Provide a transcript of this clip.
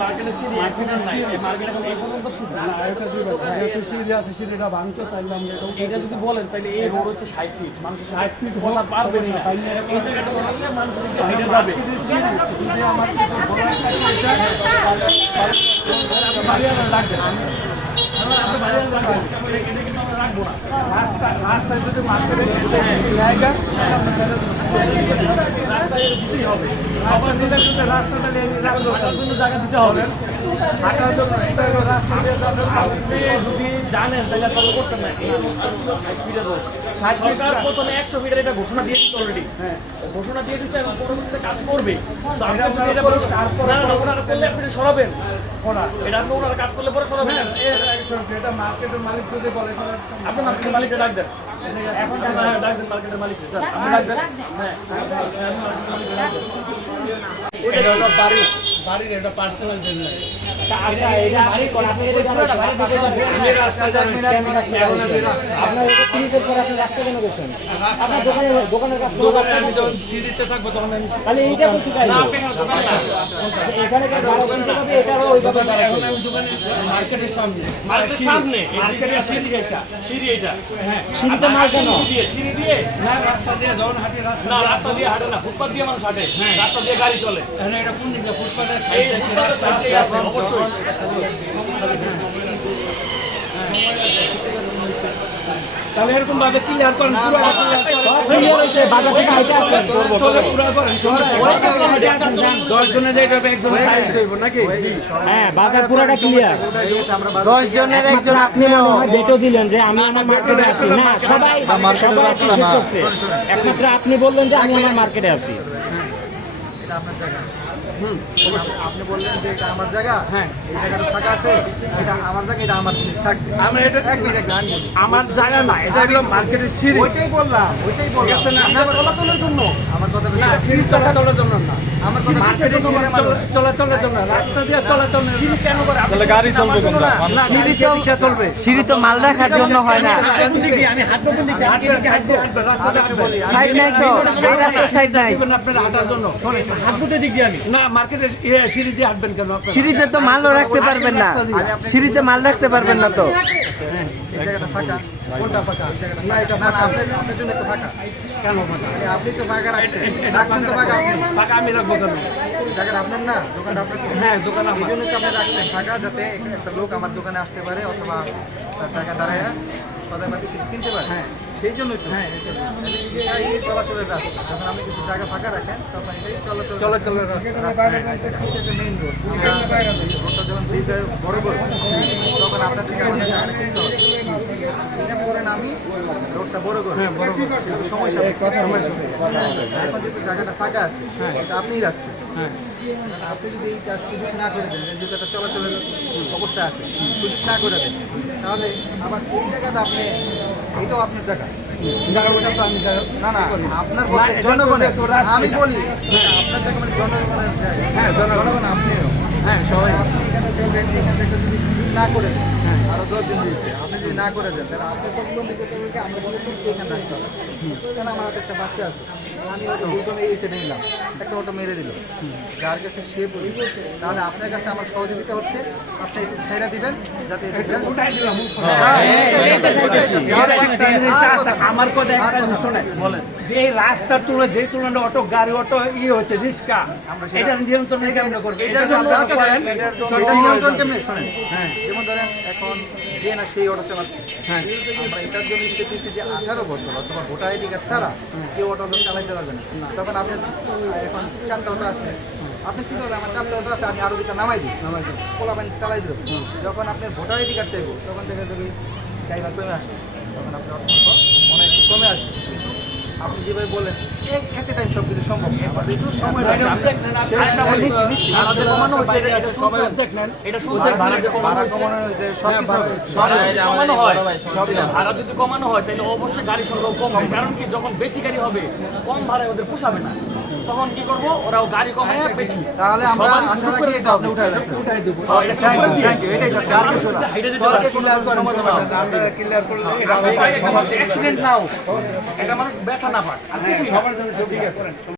মার্কেটের সিঁড়ি নাই, মার্কেট এখন এই পর্যন্ত সিঁড়ি আছে, সিঁড়িটা ভাঙতো তাইলে আমরা এটা যদি বলেন তাহলে এই রোড হচ্ছে 60 ফিট, মানুষ 60 ফিট হওয়া পারবে না, এই জায়গাটা বললে মানুষ হেঁটে যাবে। রাস্তায় যদি মার্কেটের জায়গা রাস্তায় দিতেই হবে, সবার নিজের জন্য রাস্তাটা হাঁটার জন্য জায়গা দিতে হবে, হাঁটার জন্য রাস্তা আপনি যদি জানেন তাহলে আপনারা করতেন না। সরকার প্রথমে 100 ফিটের এটা ঘোষণা দিয়ে দিচ্ছে অলরেডি, ঘোষণা দিয়ে দিচ্ছে এবং পরবর্তীতে কাজ করবে। ওনারা করলে আপনি সরাবেন, এটা আপনি ওনারা কাজ করলে পরে সরাবেন। এটা মার্কেটের মালিক যদি বলে আপনি মার্কেটের মালিককে ডাক দেন, এখন ডাক দেন মার্কেটের মালিককে, আপনি ডাক দেন। বাড়ির এটা পার্সোনাল জন্য আচ্ছা, এটা বাড়ি কোন আপনি এটা আমি রাস্তা জানি না, আপনার এটা পুলিশের পরে আপনি রাস্তা কেন গেছেন? আপনার দোকানের কাজ করে আমি যখন সিঁড়িতে থাকবো তখন আমি খালি এইটা করতে চাই না, আপনি দোকানে এখানে কি ভাড়া দিতে হবে, এটাও ওইভাবে এখন আমি দোকানে মার্কেটের সামনে মার্কেটের সিঁড়ি এটা হ্যাঁ, সিঁড়িতে মাল কেন সিঁড়ি দিয়ে না, রাস্তা দিয়ে যখন হাঁটি রাস্তা দিয়ে হাঁটে না, ফুটপাত দিয়ে মানুষ হাঁটে, রাস্তা দিয়ে গাড়ি চলে। এটা কোন দিকে ফুটপাতের অবশ্যই তাহলে এরকম ভাবে ক্লিয়ার করেন, বাজার থেকে হাইটে আসেন, পুরো করেন 10 জনের যেটা একজন নাকি? হ্যাঁ, বাজার পুরোটা ক্লিয়ার, 10 জনের একজন আপনি ডেটও দিলেন যে আমি আমার মার্কেটে আছি না, সবাই অ্যাপ্রিশিয়েট করছে, একমাত্র আপনি বললেন যে আমি আমার মার্কেটে আছি। এটা আপনার জায়গা, অবশ্যই আপনি বললেন যে এটা আমার জায়গা, হ্যাঁ এই জায়গাটা ফাঁকা আছে, এটা আমার জায়গা, এটা আমার জিনিস থাকবে। আমরা এটা এক মিনিট গান বলি, আমার জায়গা না, এটা হলো মার্কেটের সিঁড়ি, ওইটাই বললাম চলাচলের জন্য, আমার কথা না সিঁড়ি চলাচলের জন্য না, আমার কথা মার্কেটের চলাচলের জন্য, রাস্তা দিয়ে চলাচল সিঁড়ি কেন করে? তাহলে গাড়ি চলবে কোনটা? সিঁড়ি তো মাল রাখার জন্য হয় না, আমি হাঁটবো কোন দিকে? হাঁটবো রাস্তাতে হাঁটবো, সাইড নাই তো, এই রাস্তার সাইড নাই, আপনার হাঁটার জন্য হাঁটবো দিক দিয়ে আমি না, মার্কেটের সিঁড়ি দিয়ে হাঁটবেন কেন? সিঁড়িতে তো মালও রাখতে পারবেন না, সিঁড়িতে মাল রাখতে পারবেন না তো। এই জায়গাটা ফাঁকা, কোনটা ফাঁকা? না এটা ফাঁকা, আপনার জন্য তো ফাঁকা কেন ফাঁকা? আপনি তো ফাঁকা রাখছেন তো ফাঁকা, ফাঁকা আমি রাখবো কেন? জায়গাটা আপনার না, দোকানটা আপনার। হ্যাঁ দোকান এই জন্য তো আপনি রাখছেন ফাঁকা, যাতে একটা লোক আমার দোকানে আসতে পারে অথবা তার জায়গা দাঁড়ায় সদাই মাটি কিছু কিনতে পারে। হ্যাঁ সেই জন্যই তো, হ্যাঁ এই চলাচলের রাস্তা, যখন আপনি কিছু জায়গা ফাঁকা রাখেন তখন এটাই চলাচলের রাস্তা, মেইন রোড। রোডটা যখন ব্রিজ বড় করবো তখন আপনার থেকে আমাদের জায়গাটা কিনতে হবে, কিনে পরে আমি রোডটা বড় করবো, হ্যাঁ বড় সময় এখন যেহেতু জায়গাটা ফাঁকা আছে, এটা আপনিই রাখছেন, হ্যাঁ আপনি যদি এইটা সুযোগ না করে দেন, যেহেতু একটা চলাচলের অবস্থা আছে, সুযোগ না করে দেন, তাহলে আবার এই জায়গাতে আপনি, এইটাও আপনার জায়গা, জায়গাটা তো আমি না না আপনার বলতে জনগণের, আমি বলি আপনার জায়গা মানে জনগণের জায়গা, হ্যাঁ জনগণ আপনিও, হ্যাঁ সবাই আপনি এখানে যদি না করে দেন, হ্যাঁ আরও 10 জন দিয়েছে, আপনি যদি না করে দেন তাহলে আপনি প্রতিবন্ধী করতে বলতে আমরা বলে এখানে আসতে হবে, কারণ আমার হাতে একটা বাচ্চা আছে, আমি হয়তো দুজনে এসে নিলাম, একটা অটো মেরে দিল, যার কাছে সে বলি, তাহলে আপনার কাছে আমার সহযোগিতা হচ্ছে, আপনি একটু ছেড়ে দিবেন যাতে আমার কথা একটা জিনিস শোনেন, বলেন যে এই রাস্তার তুলনায় যে তুলনায় অটো গাড়ি অটো হচ্ছে রিক্সা, এটা নিয়ন্ত্রণ কেমন করবে? এটার জন্য নিয়ন্ত্রণ কেমন শোনেন, হ্যাঁ যেমন ধরেন এখন যে না সেই অটো চালাচ্ছে, হ্যাঁ আমরা এটার জন্য স্টেপ দিচ্ছি যে 18 বছর অথবা ভোটার আইডি কার্ড ছাড়া কেউ অটো চালাইতে পারবে না। তখন আপনি এখন 4টা অটো আছে, আপনি চিন্তা করেন আমার 4টা অটো আছে, আমি আরও 2টা নামাই দিই, পোলাপান চালাই দিল, যখন আপনার ভোটার আইডি কার্ড চাইবো তখন দেখা যাবে ড্রাইভার কমে আসে, তখন আপনার অর্থ অনেক কমে আসবে। আপনি যেভাবে বলেন একটা টাইম সব কিছু সম্ভব, সময় ভাড়া যদি কমানো হয় তাহলে অবশ্যই গাড়ি সংখ্যা কম হবে, কারণ কি যখন বেশি গাড়ি হবে কম ভাড়ায় ওদের পোষাবে না, তখন কি করবো ওরাও গাড়ি কমায় বেশি তাহলে আমরা আশা রাখি এটা আপনি উঠাই রাখছেন থ্যাংক ইউ এটাই যাচ্ছে আর কিছু না সরকারি কোনো সমস্যা না অ্যাক্সিডেন্ট নাও একটা মানুষ ব্যথা না পায় আর কিছু না। ঠিক আছে